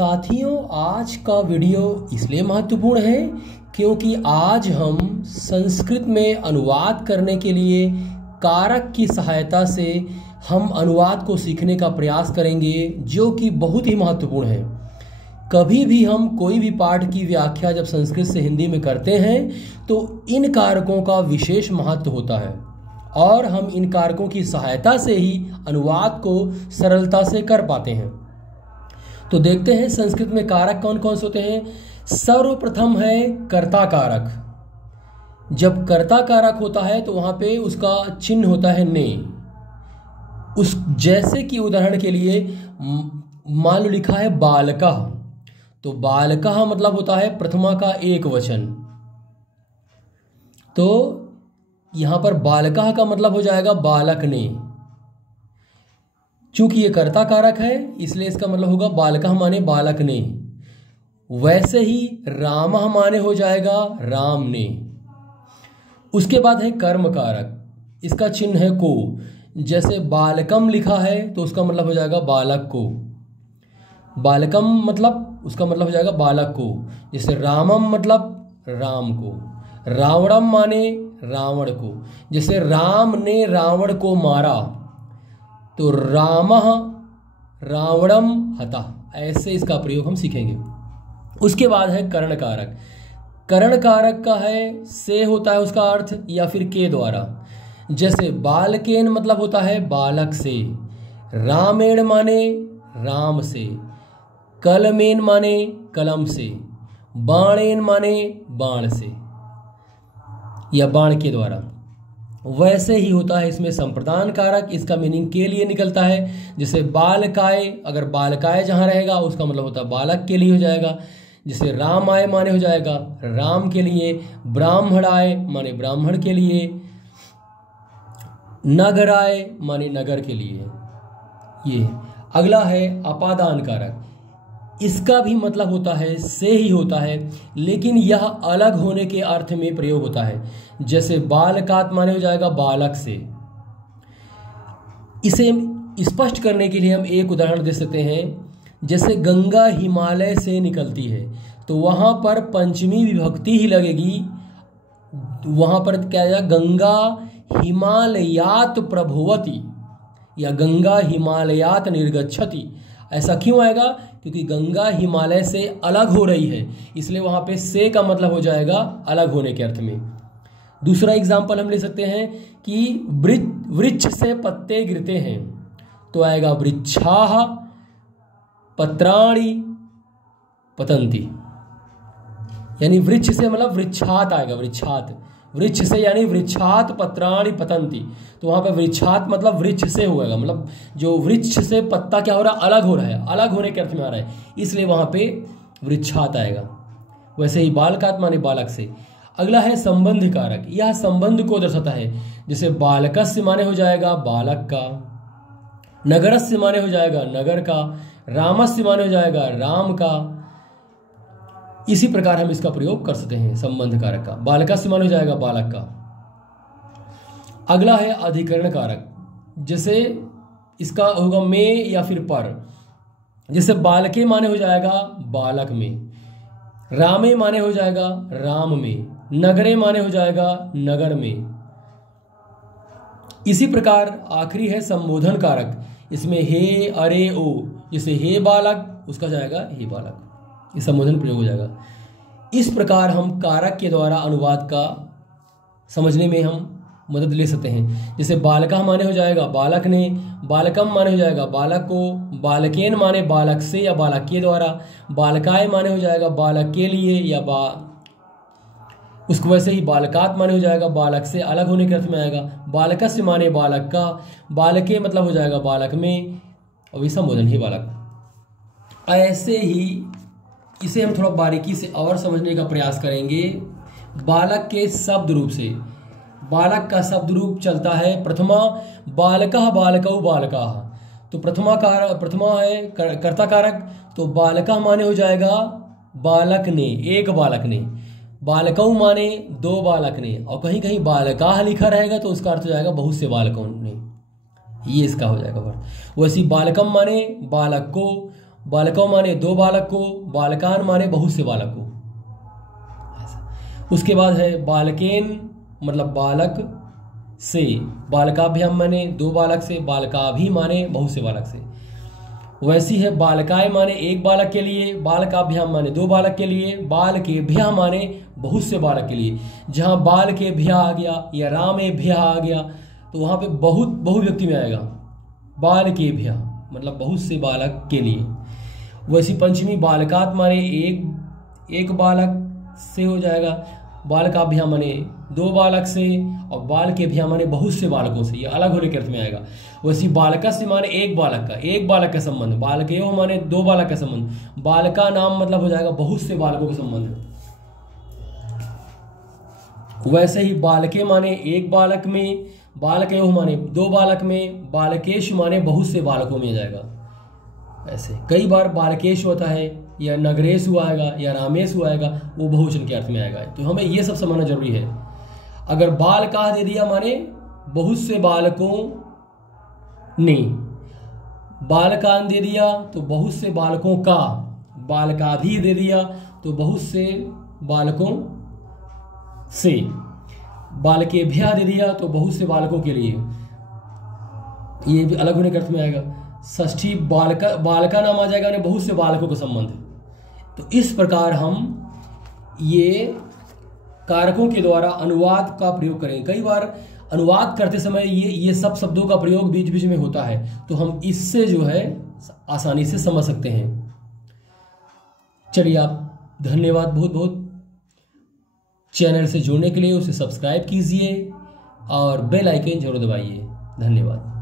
साथियों, आज का वीडियो इसलिए महत्वपूर्ण है क्योंकि आज हम संस्कृत में अनुवाद करने के लिए कारक की सहायता से हम अनुवाद को सीखने का प्रयास करेंगे, जो कि बहुत ही महत्वपूर्ण है। कभी भी हम कोई भी पाठ की व्याख्या जब संस्कृत से हिंदी में करते हैं तो इन कारकों का विशेष महत्व होता है और हम इन कारकों की सहायता से ही अनुवाद को सरलता से कर पाते हैं। तो देखते हैं संस्कृत में कारक कौन कौन से होते हैं। सर्वप्रथम है कर्ता कारक। जब कर्ता कारक होता है तो वहां पे उसका चिन्ह होता है ने। उस जैसे कि उदाहरण के लिए मान लो लिखा है बालकः, तो बालकः मतलब होता है प्रथमा का एक वचन। तो यहां पर बालकः का मतलब हो जाएगा बालक ने। चूंकि ये कर्ता कारक है इसलिए इसका मतलब होगा बालकः माने बालक ने। वैसे ही रामः माने हो जाएगा राम ने। उसके बाद है कर्म कारक। इसका चिन्ह है को। जैसे बालकम लिखा है तो उसका मतलब हो जाएगा बालक को। बालकम मतलब उसका मतलब हो जाएगा बालक को। जैसे रामम मतलब राम को। रावणम माने रावण को। जैसे राम ने रावण को मारा तो रामः रावणम हतः, ऐसे इसका प्रयोग हम सीखेंगे। उसके बाद है कर्ण कारक। कर्ण कारक का है से होता है उसका अर्थ या फिर के द्वारा। जैसे बालकेन मतलब होता है बालक से। रामेण माने राम से। कलमेन माने कलम से। बाणेन माने बाण से या बाण के द्वारा। वैसे ही होता है इसमें संप्रदान कारक। इसका मीनिंग के लिए निकलता है। जैसे बालकाय, अगर बालकाय जहां रहेगा उसका मतलब होता है बालक के लिए हो जाएगा। जैसे रामाय माने हो जाएगा राम के लिए। ब्राह्मणाय माने ब्राह्मण के लिए। नगराय माने नगर के लिए। ये अगला है अपादान कारक। इसका भी मतलब होता है से ही होता है, लेकिन यह अलग होने के अर्थ में प्रयोग होता है। जैसे बालकात माने हो जाएगा बालक से। इसे स्पष्ट करने के लिए हम एक उदाहरण दे सकते हैं। जैसे गंगा हिमालय से निकलती है तो वहां पर पंचमी विभक्ति ही लगेगी। वहां पर क्या आएगा, गंगा हिमालयात प्रभुवती या गंगा हिमालयात निर्गच्छति। ऐसा क्यों आएगा? क्योंकि गंगा हिमालय से अलग हो रही है, इसलिए वहां पे से का मतलब हो जाएगा अलग होने के अर्थ में। दूसरा एग्जाम्पल हम ले सकते हैं कि वृक्ष से पत्ते गिरते हैं तो आएगा वृक्षाः पत्राणि पतन्ति। यानी वृक्ष से मतलब वृक्षात आएगा। वृक्षात, वृक्ष से यानी वृक्षात पत्राणि पतन्ति। तो वहां पे वृक्षात मतलब वृक्ष से होगा, मतलब जो वृक्ष से पत्ता क्या हो रहा है, अलग हो रहा है, अलग होने के अर्थ में आ रहा है, इसलिए वहां पे वृक्षात आएगा। वैसे ही बालकात माने बालक से। अगला है संबंध कारक। यह संबंध को दर्शाता है। जैसे बालकस्य माने हो जाएगा बालक का। नगरस्य माने हो जाएगा नगर का। रामस्य माने हो जाएगा राम का। इसी प्रकार हम इसका प्रयोग कर सकते हैं संबंध कारक का। बालकस्य माने हो जाएगा बालक का। अगला है अधिकरण कारक। जैसे इसका होगा में या फिर पर। जैसे बालके माने हो जाएगा बालक में। रामे माने हो जाएगा राम में। नगरे माने हो जाएगा नगर में। इसी प्रकार आखिरी है संबोधन कारक। इसमें हे अरे ओ, जैसे हे बालक उसका जाएगा हे बालक, ये संबोधन प्रयोग हो जाएगा। इस प्रकार हम कारक के द्वारा अनुवाद का समझने में हम मदद ले सकते हैं। जैसे बालकः माने हो जाएगा बालक ने। बालकम माने हो जाएगा बालक को। बालकेन माने बालक से या बालक के द्वारा। बालकाय माने हो जाएगा बालक के लिए या उसको। वैसे ही बालकात माने हो जाएगा बालक से अलग होने के अर्थ में आएगा। बालकस्य माने बालक का। बालके मतलब हो जाएगा बालक में, और ये संबोधन ही बालक। ऐसे ही इसे हम थोड़ा बारीकी से और समझने का प्रयास करेंगे। बालक के शब्द रूप से। बालक का शब्द रूप चलता है प्रथमा बालकः बालकौ बालकाः। तो प्रथमा है कर्ता कारक। तो बालकः माने हो जाएगा बालक ने, एक बालक ने। बालकौ माने दो बालक ने, और कहीं कहीं बालकाः लिखा रहेगा तो उसका अर्थ हो जाएगा बहुत से बालकों ने। ये इसका हो जाएगा वर्ड। वैसे बालकम माने बालक को। बालकों माने दो बालक को, बालकान माने बहुत से बालक को। उसके बाद है बालकेन मतलब बालक से, बालकाभ्याम माने दो बालक से, बालकाभी माने बहुत से बालक से। वैसी है बालकाय माने एक बालक के लिए, बालकाभ्याम माने दो बालक के लिए, बाल के भ्या माने बहुत से बालक के लिए। जहाँ बाल के भ्या आ गया या रामे भ्या आ गया तो वहाँ पे बहुत बहुव्यक्ति में आएगा, बाल के भ्या मतलब बहुत से बालक के लिए। वैसी पंचमी बालकात माने एक बालक से हो जाएगा, बालकाभ्या माने दो बालक से, और बाल के भ्या माने बहुत से बालकों से, ये अलग होने के अर्थ में आएगा। वैसी बालका से माने एक बालक का संबंध, बालकेयो माने दो बालक का संबंध, बालका नाम मतलब हो जाएगा बहुत से बालकों का संबंध। वैसे ही बालके माने एक बालक में, बालकेयो माने दो बालक में, बालकेश माने बहुत से बालकों में जाएगा। ऐसे कई बार बालकेश होता है या नगरेश आएगा या रामेश आएगा, वो बहुवचन के अर्थ में आएगा। तो हमें ये सब समझना जरूरी है। अगर बाल का दे दिया माने बहुत से बालकों ने, बालकान दे दिया तो बहुत से बालकों का, बालका भी दे दिया तो बहुत से बालकों से, बालके भ्या दे दिया तो बहुत से बालकों के लिए, ये भी अलग होने के अर्थ में आएगा। षष्ठी बालका नाम आ जाएगा यानी बहुत से बालकों का संबंध। तो इस प्रकार हम ये कारकों के द्वारा अनुवाद का प्रयोग करें। कई बार अनुवाद करते समय ये सब शब्दों का प्रयोग बीच बीच में होता है, तो हम इससे जो है आसानी से समझ सकते हैं। चलिए आप धन्यवाद बहुत बहुत। चैनल से जुड़ने के लिए उसे सब्सक्राइब कीजिए और बेल आइकन जरूर दबाइए। धन्यवाद।